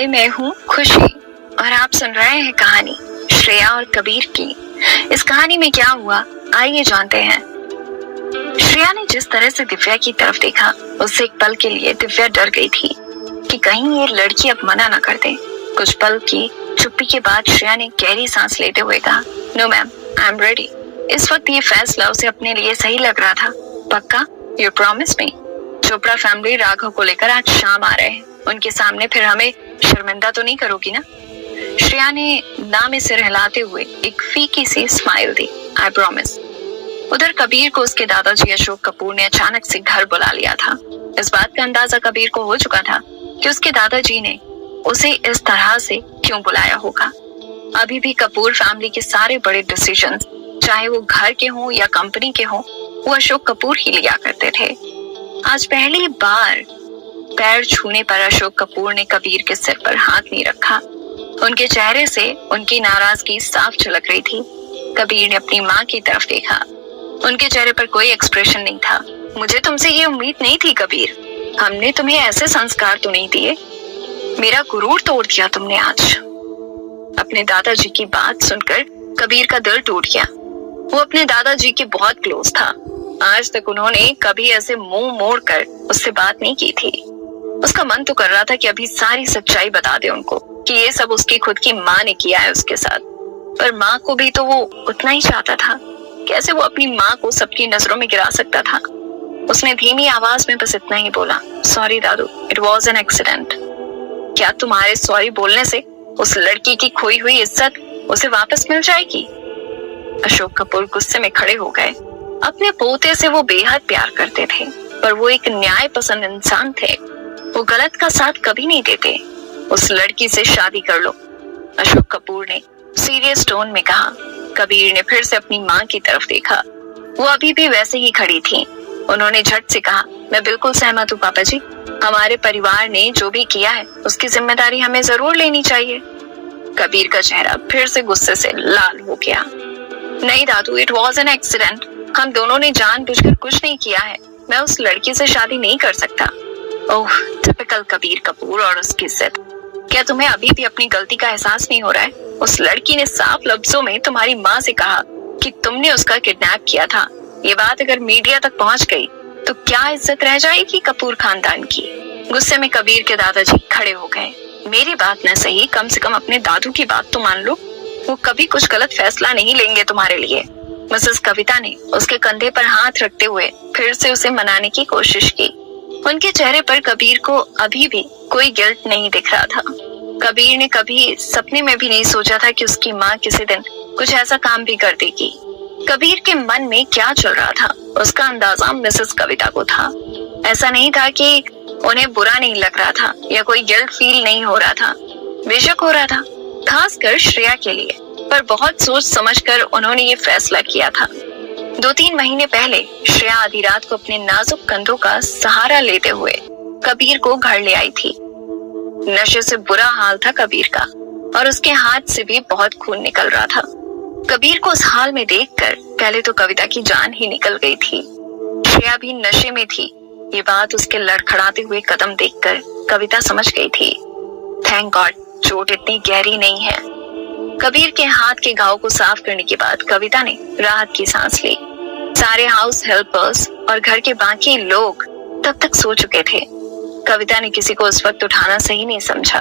हाय, मैं हूँ खुशी और आप सुन रहे हैं कहानी श्रेया और कबीर की। इस कहानी में क्या हुआ, आइए जानते हैं। श्रेया ने जिस तरह से दिव्या की तरफ देखा, उससे एक पल के लिए दिव्या डर गई थी कि कहीं ये लड़की अब मना न कर दे। कुछ पल की चुप्पी के बाद श्रेया ने गहरी सांस लेते हुए कहा, no ma'am, I am ready. इस वक्त ये फैसला उसे अपने लिए सही लग रहा था। पक्का? You promise me? Chopra family Raghav को लेकर आज शाम आ रहे हैं। उनके सामने फिर हमें शर्मिंदा तो नहीं करोगी ना? श्रेया ने ना में सिर हिलाते हुए एक फीकी सी स्माइल दी, आई प्रॉमिस। उधर कबीर को उसके दादाजी अशोक कपूर ने अचानक से घर बुला लिया था। इस बात का अंदाजा कबीर को हो चुका था कि उसके दादाजी ने उसे इस तरह से क्यों बुलाया होगा। अभी भी कपूर फैमिली के सारे बड़े डिसीजंस, चाहे वो घर के हों या कंपनी के हों, वो अशोक कपूर ही लिया करते थे। आज पहली बार पैर छूने पर अशोक कपूर ने कबीर के सिर पर हाथ नहीं रखा। उनके चेहरे से उनकी नाराजगी साफ झलक रही थी। कबीर ने अपनी माँ की तरफ देखा, उनके चेहरे पर कोई एक्सप्रेशन नहीं था। मुझे तुमसे ये उम्मीद नहीं थी कबीर, हमने तुम्हें ऐसे संस्कार तो नहीं दिए। मेरा गुरूर तोड़ दिया तुमने आज। अपने दादाजी की बात सुनकर कबीर का दिल टूट गया। वो अपने दादाजी के बहुत क्लोज था। आज तक उन्होंने कभी ऐसे मुंह मोड़कर उससे बात नहीं की थी। उसका मन तो कर रहा था कि अभी सारी सच्चाई बता दे उनको कि ये सब उसकी खुद की माँ ने किया है उसके साथ। पर माँ को भी तो वो उतना ही चाहता था। कैसे वो अपनी माँ को सबकी नजरों में गिरा सकता था? उसने धीमी आवाज में बस इतना ही बोला, sorry Dadu, it was an accident. क्या तुम्हारे सॉरी बोलने से उस लड़की की खोई हुई इज्जत उसे वापस मिल जाएगी? अशोक कपूर गुस्से में खड़े हो गए। अपने पोते से वो बेहद प्यार करते थे, पर वो एक न्याय पसंद इंसान थे। वो गलत का साथ कभी नहीं देते। उस लड़की से शादी कर लो, अशोक कपूर ने सीरियस टोन में कहा। कबीर ने फिर से अपनी माँ की तरफ देखा। वो अभी भी वैसे ही खड़ी थी। उन्होंने झट से कहा, मैं बिल्कुल सहमत हूँ पापा जी। हमारे परिवार ने जो भी किया है उसकी जिम्मेदारी हमें जरूर लेनी चाहिए। कबीर का चेहरा फिर से गुस्से से लाल हो गया। नहीं दादू, इट वॉज एन एक्सीडेंट। हम दोनों ने जानबूझकर कुछ नहीं किया है। मैं उस लड़की से शादी नहीं कर सकता। ओह, टिपिकल कबीर कपूर और उसकी जिद। क्या तुम्हें अभी भी अपनी गलती का एहसास नहीं हो रहा है? उस लड़की ने साफ लफ्जों में तुम्हारी माँ से कहा कि तुमने उसका किडनैप किया था। ये बात अगर मीडिया तक पहुंच गई तो क्या इज्जत रह जाएगी कपूर खानदान की? गुस्से में कबीर के दादाजी खड़े हो गए। मेरी बात न सही, कम से कम अपने दादू की बात तो मान लो। वो कभी कुछ गलत फैसला नहीं लेंगे तुम्हारे लिए। मिसेस कविता ने उसके कंधे पर हाथ रखते हुए फिर से उसे मनाने की कोशिश की। उनके चेहरे पर कबीर को अभी भी कोई गिल्ट नहीं दिख रहा था। कबीर ने कभी सपने में भी नहीं सोचा था कि उसकी माँ किसी दिन कुछ ऐसा काम भी कर देगी। कबीर के मन में क्या चल रहा था, उसका अंदाजा मिसेस कविता को था। ऐसा नहीं था कि उन्हें बुरा नहीं लग रहा था या कोई गिल्ट फील नहीं हो रहा था। बेशक हो रहा था, खासकर श्रेया के लिए। पर बहुत सोच समझकर उन्होंने ये फैसला किया था। 2-3 महीने पहले श्रेया आधी रात को अपने नाजुक कंधों का सहारा लेते हुए कबीर को घर ले आई थी। नशे से बुरा हाल था कबीर का और उसके हाथ से भी बहुत खून निकल रहा था। कबीर को उस हाल में देखकर पहले तो कविता की जान ही निकल गई थी। श्रेया भी नशे में थी। ये बात उसके लड़खड़ाते हुए कदम देखकर कविता समझ गई थी। थैंक गॉड, चोट इतनी गहरी नहीं है। कबीर के हाथ के घाव को साफ करने के बाद कविता ने राहत की सांस ली। सारे हाउस हेल्पर्स और घर के बाकी लोग तब तक सो चुके थे। कविता ने किसी को उस वक्त उठाना सही नहीं समझा।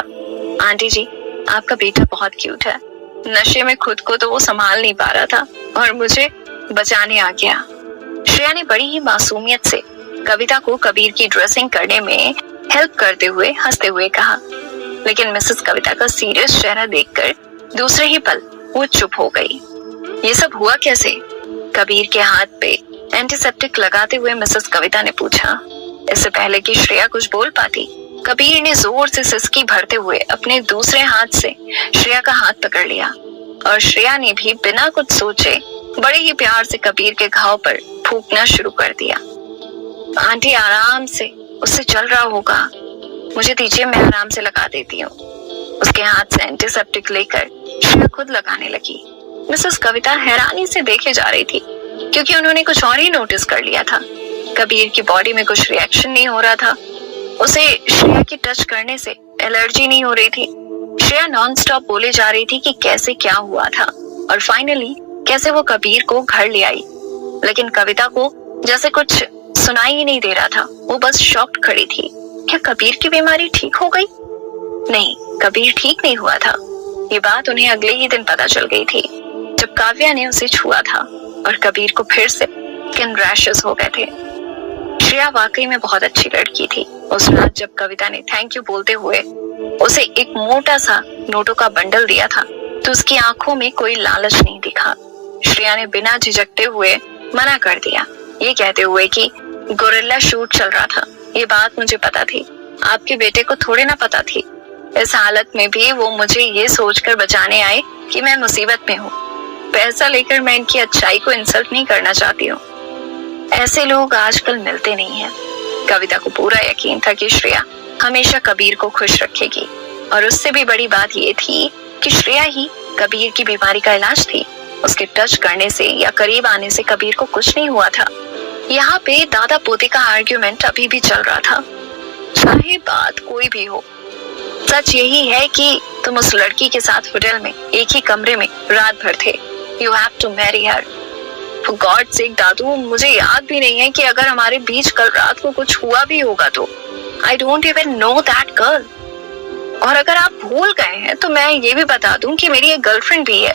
आंटी जी, आपका बेटा बहुत क्यूट है। नशे में खुद को तो वो संभाल नहीं पा रहा था और मुझे बचाने आ गया। श्रेया ने बड़ी ही मासूमियत से कविता को कबीर की ड्रेसिंग करने में हेल्प करते हुए हंसते हुए कहा। लेकिन मिसेस कविता का सीरियस चेहरा देखकर दूसरे ही पल वो चुप हो गई। ये सब हुआ कैसे? कबीर के हाथ पे एंटीसेप्टिक लगाते हुए मिसेस कविता ने पूछा। इससे पहले कि श्रेया कुछ बोल पाती, कबीर ने जोर से सिसकी भरते हुए अपने दूसरे हाथ से श्रेया का हाथ पकड़ लिया और श्रेया ने भी बिना कुछ सोचे बड़े ही प्यार से कबीर के घाव पर फूंकना शुरू कर दिया। आंटी, आराम से, उससे चल रहा होगा। मुझे दीजिए, मैं आराम से लगा देती हूँ। उसके हाथ से एंटीसेप्टिक लेकर श्रेया खुद लगाने लगी। मिसेस कविता हैरानी से देखे जा रही थी क्योंकि उन्होंने कुछ और ही नोटिस कर लिया था। कबीर की बॉडी में कुछ रिएक्शन नहीं हो रहा था। उसे श्रेया की टच करने से एलर्जी नहीं हो रही थी। श्रेया नॉन स्टॉप बोले जा रही थी कि कैसे क्या हुआ था और फाइनली कैसे वो कबीर को घर ले आई। लेकिन कविता को जैसे कुछ सुनाई ही नहीं दे रहा था। वो बस शॉक्ड खड़ी थी। क्या कबीर की बीमारी ठीक हो गई? नहीं, कबीर ठीक नहीं हुआ था। ये बात उन्हें अगले ही दिन पता चल गई थी जब काव्या ने उसे छुआ था और कबीर को फिर से स्किन रैशेस हो गए थे। श्रेया वाकई में बहुत अच्छी लड़की थी। उस रात जब कविता ने थैंक यू बोलते हुए उसे एक मोटा सा नोटों का बंडल दिया था तो उसकी आंखों में कोई लालच नहीं दिखा। श्रेया ने बिना झिझकते हुए मना कर दिया, ये कहते हुए कि गोरिल्ला शूट चल रहा था। ये बात मुझे पता थी, आपके बेटे को थोड़ी ना पता थी। इस हालत में भी वो मुझे ये सोचकर बचाने आए कि मैं मुसीबत में हूँ। पैसा लेकर मैं इनकी अच्छाई को इंसल्ट नहीं करना चाहती हूँ। ऐसे लोग आजकल मिलते नहीं हैं। कविता को पूरा यकीन था कि श्रेया हमेशा कबीर को खुश रखेगी और उससे भी बड़ी बात ये थी कि श्रेया ही कबीर की बीमारी का इलाज थी। उसके टच करने से या करीब आने से कबीर को कुछ नहीं हुआ था। यहाँ पे दादा पोते का आर्ग्यूमेंट अभी भी चल रहा था। चाहे बात कोई भी हो, सच यही है कि तुम उस लड़की के साथ होटल में एक ही कमरे में रात भर थे। You have to marry her. For God sake दादू, मुझे याद भी नहीं है कि अगर हमारे बीच कल रात को कुछ हुआ भी होगा तो। I don't even know that girl. और अगर आप भूल गए हैं तो मैं ये भी बता दूं कि मेरी एक गर्लफ्रेंड भी है।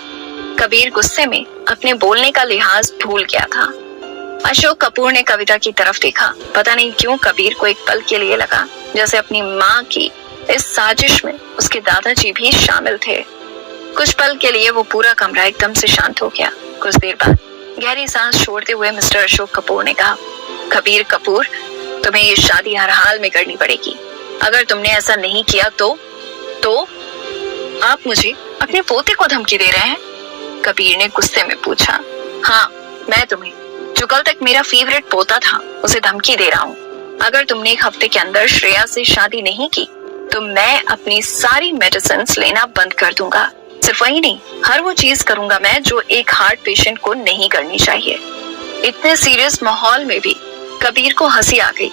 कबीर गुस्से में अपने बोलने का लिहाज भूल गया था। अशोक कपूर ने कविता की तरफ देखा। पता नहीं क्यों कबीर को एक पल के लिए लगा जैसे अपनी माँ की इस साजिश में उसके दादाजी भी शामिल थे। कुछ पल के लिए वो पूरा कमरा एकदम से शांत हो गया। कुछ देर बाद गहरी सांस छोड़ते हुए मिस्टर अशोक कपूर ने कहा, कबीर कपूर, तुम्हें ये शादी हर हाल में करनी पड़ेगी। अगर तुमने ऐसा नहीं किया तो आप मुझे अपने पोते को धमकी दे रहे हैं? कबीर ने गुस्से में पूछा। हाँ, मैं तुम्हें, जो कल तक मेरा फेवरेट पोता था, उसे धमकी दे रहा हूँ। अगर तुमने एक हफ्ते के अंदर श्रेया से शादी नहीं की तो मैं अपनी सारी मेडिसिन लेना बंद कर दूंगा। सिर्फ वही नहीं, हर वो चीज करूंगा मैं जो एक हार्ट पेशेंट को नहीं करनी चाहिए। इतने सीरियस माहौल में भी कबीर को हंसी आ गई।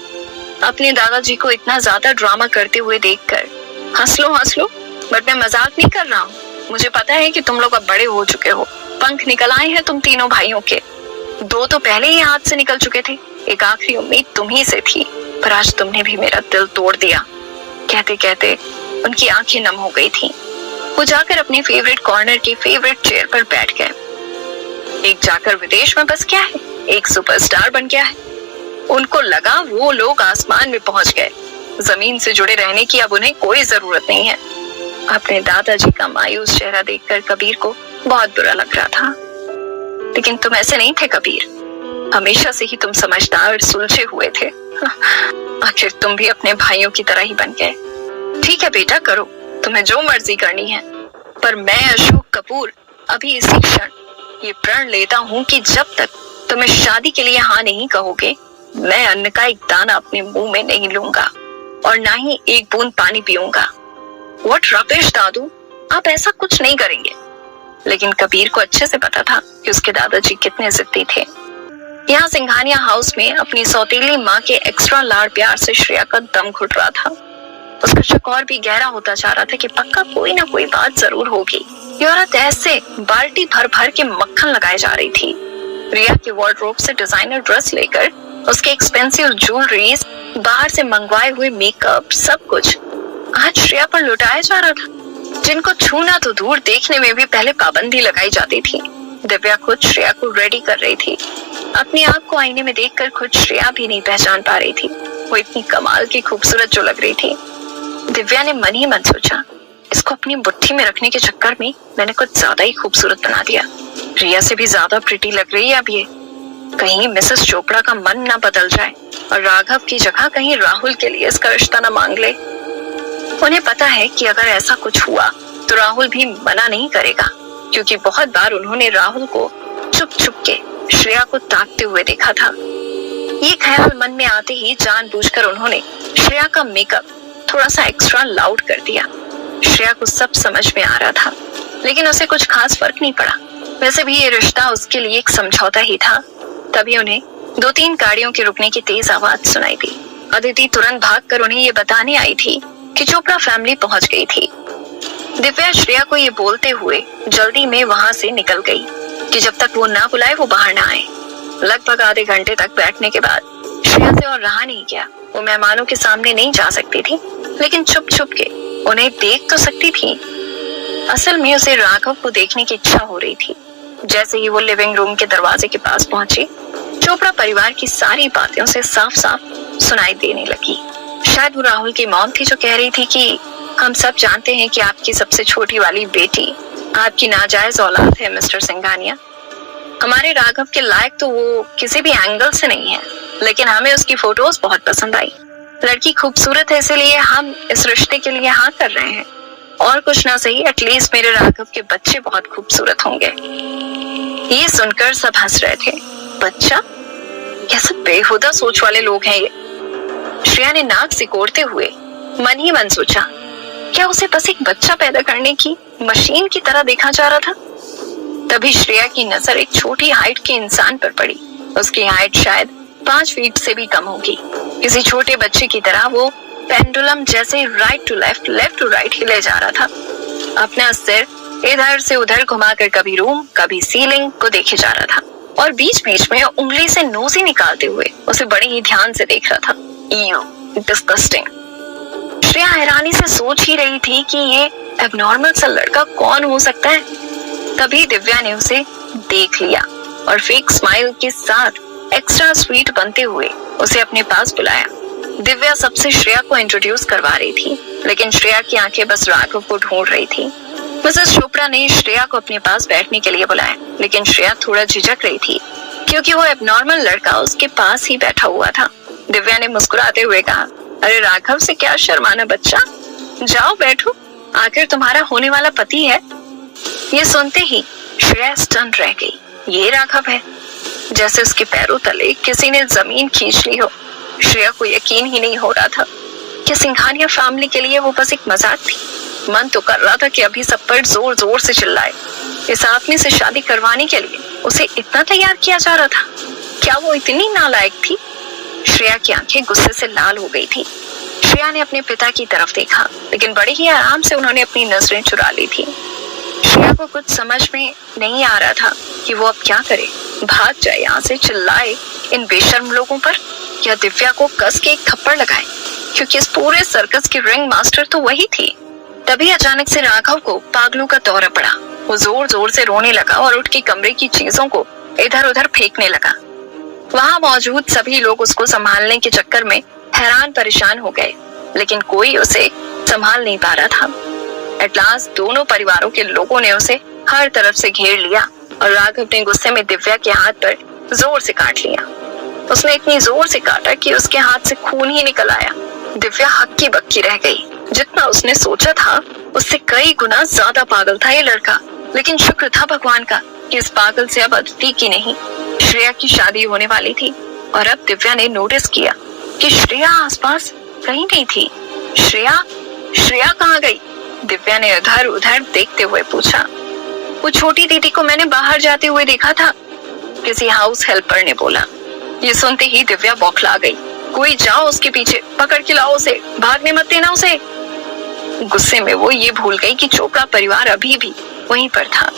अपने दादाजी को इतना ज्यादा ड्रामा करते हुए देखकर हंस लो, बट मैं मजाक नहीं कर रहा हूँ। मुझे पता है कि तुम लोग अब बड़े हो चुके हो। पंख निकल आए हैं तुम तीनों भाइयों के। 2 तो पहले ही हाथ से निकल चुके थे। एक आखिरी उम्मीद तुम ही से थी, पर आज तुमने भी मेरा दिल तोड़ दिया। कहते कहते उनकी आंखें नम हो गई थी। वो जाकर अपने फेवरेट कॉर्नर की फेवरेट चेयर पर बैठ गए। एक जाकर विदेश में बस क्या है, एक सुपरस्टार बन गया है। उनको लगा वो लोग आसमान में पहुंच गए। जमीन से जुड़े रहने की अब उन्हें कोई जरूरत नहीं है। अपने दादाजी का मायूस चेहरा देखकर कबीर को बहुत बुरा लग रहा था। लेकिन तुम ऐसे नहीं थे कबीर, हमेशा से ही तुम समझदार और सुलझे हुए थे। आखिर तुम भी अपने भाइयों की तरह ही बन गए। ठीक है बेटा, करो, तुम्हें जो मर्जी करनी है, पर मैं अशोक कपूर अभी इसी क्षण ये प्रण लेता हूँ कि जब तक तुम्हें शादी के लिए हाँ नहीं कहोगे, मैं अन्न का एक दाना अपने मुंह में नहीं लूंगा और ना ही एक बूंद पानी पीऊंगा। व्हाट रबिश दादू, आप ऐसा कुछ नहीं करेंगे। लेकिन कबीर को अच्छे से पता था कि उसके दादाजी कितने जिद्दी थे। यहाँ सिंघानिया हाउस में अपनी सौतेली माँ के एक्स्ट्रा लाड़ प्यार से श्रेया का दम घुट रहा था। उसका शक और भी गहरा होता जा रहा था कि पक्का कोई ना कोई बात जरूर होगी। ये औरत ऐसे बाल्टी भर भर के मक्खन लगाए जा रही थी। रिया के वार्डरोब से डिजाइनर ड्रेस लेकर उसके एक्सपेंसिव ज्वेलरीज, बाहर से मंगवाए हुए मेकअप, सब कुछ आज श्रेया पर लुटाया जा रहा था। जिनको छूना तो दूर, देखने में भी पहले पाबंदी लगाई जाती थी। दिव्या खुद श्रेया को रेडी कर रही थी। अपनी आंख को आईने में देखकर खुद श्रेया भी नहीं पहचान पा रही थी। वो इतनी कमाल की खूबसूरत जो लग रही थी। दिव्या ने मन ही मन सोचा, इसको अपनी मुट्ठी में रखने के चक्कर में मैंने कुछ ज्यादा ही खूबसूरत बना दिया। रिया से भी ज्यादा प्रिटी लग रही है अब ये। कहीं मिसेस चोपड़ा का मन ना बदल जाए और राघव की जगह कहीं राहुल के लिए इसका रिश्ता ना मांग ले। उन्हें पता है कि अगर ऐसा कुछ हुआ तो राहुल भी मना नहीं करेगा, क्योंकि बहुत बार उन्होंने राहुल को छुप छुप के श्रेया को ताकते हुए देखा था। ये ख्याल मन में आते ही जानबूझकर उन्होंने श्रेया का मेकअप थोड़ा सा एक्स्ट्रा लाउड कर दिया। श्रेया को सब समझ में आ रहा था, लेकिन उसे कुछ खास फर्क नहीं पड़ा। वैसे भी ये रिश्ता उसके लिए एक समझौता ही था। तभी उन्हें 2-3 गाड़ियों के रुकने की तेज आवाज सुनाई दी। अदिति तुरंत भागकर उन्हें ये बताने आई थी कि चोपड़ा फैमिली पहुंच गई थी। दिव्या श्रेया को ये बोलते हुए जल्दी में वहां से निकल गई कि जब तक वो ना बुलाए वो बाहर ना आए। लगभग आधे घंटे तक बैठने के बाद श्रेया से और रहा नहीं गया। वो मेहमानों के सामने नहीं जा सकती थी, लेकिन छुप छुप के उन्हें देख तो सकती थी। असल में उसे राघव को देखने की इच्छा हो रही थी। जैसे ही वो लिविंग रूम के दरवाजे के पास पहुंची, चोपड़ा परिवार की सारी बातें उसे साफ साफ सुनाई देने लगी। शायद वो राहुल की मॉम थी जो कह रही थी कि हम सब जानते हैं कि आपकी सबसे छोटी वाली बेटी आपकी नाजायज औलाद है मिस्टर सिंघानिया। हमारे राघव के लायक तो वो किसी भी एंगल से नहीं है, लेकिन हमें उसकी फोटोज बहुत पसंद आई। लड़की खूबसूरत है, इसलिए हम इस रिश्ते के लिए हाँ कर रहे हैं। और कुछ ना सही, एटलीस्ट मेरे राघव के बच्चे बहुत खूबसूरत होंगे। ये सुनकर सब हंस रहे थे। बच्चा? कैसे बेहुदा सोच वाले लोग हैं ये। श्रेया ने नाक सिकोड़ते हुए मन ही मन सोचा, क्या उसे बस एक बच्चा पैदा करने की मशीन की तरह देखा जा रहा था? तभी श्रेया की नजर एक छोटी हाइट के इंसान पर पड़ी। उसकी हाइट शायद 5 फीट से भी कम होगी। किसी छोटे बच्चे की तरह वो पेंडुलम जैसे right to left, left to right हिले जा रहा था। अपना सिर इधर से उधर घुमाकर कभी रूम कभी सीलिंग को देखे जा रहा था और बीच बीच में उंगली से नोज़ी निकालते हुए उसे बड़े ही ध्यान से देख रहा था। डिस्गस्टिंग। श्रेया हैरानी से सोच ही रही थी कि ये एबनॉर्मल सा लड़का कौन हो सकता है। तभी दिव्या ने उसे देख लिया और फेक स्माइल के साथ एक्स्ट्रा स्वीट बनते हुए उसे अपने पास बुलाया। दिव्या सबसे श्रेया को इंट्रोड्यूस करवा रही थी, लेकिन श्रेया की आंखें बस राघव को ढूंढ रही थी। मिसेस चोपड़ा ने श्रेया को अपने पास बैठने के लिए बुलाया, लेकिन श्रेया थोड़ा झिझक रही थी क्योंकि वो एबनॉर्मल लड़का उसके पास ही बैठा हुआ था। दिव्या ने मुस्कुराते हुए कहा, अरे राघव से क्या शर्माना बच्चा, जाओ बैठो, आखिर तुम्हारा होने वाला पति है। ये सुनते ही श्रेया स्टन रह गई। ये राघव है? जैसे उसके पैरों तले किसी ने जमीन खींच ली हो। श्रेया को यकीन ही नहीं हो रहा था कि सिंघानिया फैमिली के लिए वो बस एक मजाक थी। मन तो कर रहा था कि अभी सब पर जोर जोर से चिल्लाए। इस आदमी से शादी करवाने के लिए उसे इतना तैयार किया जा रहा था। क्या वो इतनी नालायक थी? श्रेया की आंखें गुस्से से लाल हो गई थी। श्रेया ने अपने पिता की तरफ देखा, लेकिन बड़े ही आराम से उन्होंने अपनी नजरें चुरा ली थी। श्रेया को कुछ समझ में नहीं आ रहा था कि वो अब क्या करे। भाग जाए यहाँ से, चिल्लाए इन बेशर्म लोगों पर, या दिव्या को कस के एक थप्पड़ लगाए, क्योंकि इस पूरे सर्कस की रिंग मास्टर तो वही थी। तभी अचानक से राघव को पागलों का दौरा पड़ा। वो जोर जोर से रोने लगा और उठ के कमरे की चीजों को इधर उधर फेंकने लगा। वहां मौजूद सभी लोग उसको संभालने के चक्कर में हैरान परेशान हो गए, लेकिन कोई उसे संभाल नहीं पा रहा था। एट लास्ट दोनों परिवारों के लोगों ने उसे हर तरफ से घेर लिया और राघव ने गुस्से में दिव्या के हाथ पर जोर से काट लिया। उसने इतनी जोर से काटा कि उसके हाथ से खून ही निकल आया। दिव्या हक्की बक्की रह गई। जितना उसने सोचा था उससे कई गुना ज्यादा पागल था ये लड़का, लेकिन शुक्र था भगवान का कि इस पागल से अब अदिति की नहीं, श्रेया की शादी होने वाली थी। और अब दिव्या ने नोटिस किया कि श्रेया आसपास कहीं नहीं थी। श्रेया कहाँ गई? दिव्या ने उधर उधर देखते हुए पूछा। वो छोटी दीदी को मैंने बाहर जाते हुए देखा था, किसी हाउस हेल्पर ने बोला। ये सुनते ही दिव्या बौखला गई। कोई जाओ उसके पीछे, पकड़ के लाओ उसे, भागने मत देना उसे। गुस्से में वो ये भूल गई कि चोपड़ा परिवार अभी भी वहीं पर था।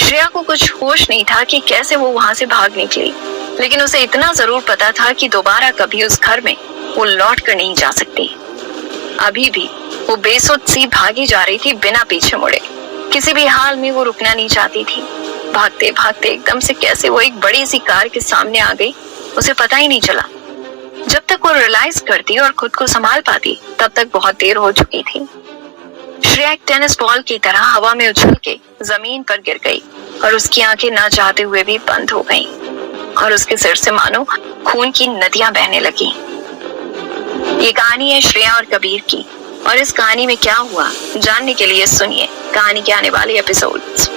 श्रेया को कुछ होश नहीं था कि कैसे वो वहां से भाग निकली, लेकिन उसे इतना जरूर पता था कि दोबारा कभी उस घर में वो लौट कर नहीं जा सकती। अभी भी वो बेसुध सी भागी जा रही थी बिना पीछे मुड़े। किसी भी हाल में वो रुकना नहीं चाहती थी। भागते भागते एकदम से कैसे वो एक बड़ी सी कार के सामने आ गई, उसे पता ही नहीं चला। जब तक वो रियलाइज करती और खुद को संभाल पाती, तब तक बहुत देर हो चुकी थी। श्रेया एक टेनिस बॉल की तरह हवा में उछल के जमीन पर गिर गई और उसकी आंखें ना चाहते हुए भी बंद हो गईं और उसके सिर से मानो खून की नदियां बहने लगी। ये कहानी है श्रेया और कबीर की, और इस कहानी में क्या हुआ जानने के लिए सुनिए कहानी के आने वाले एपिसोड्स।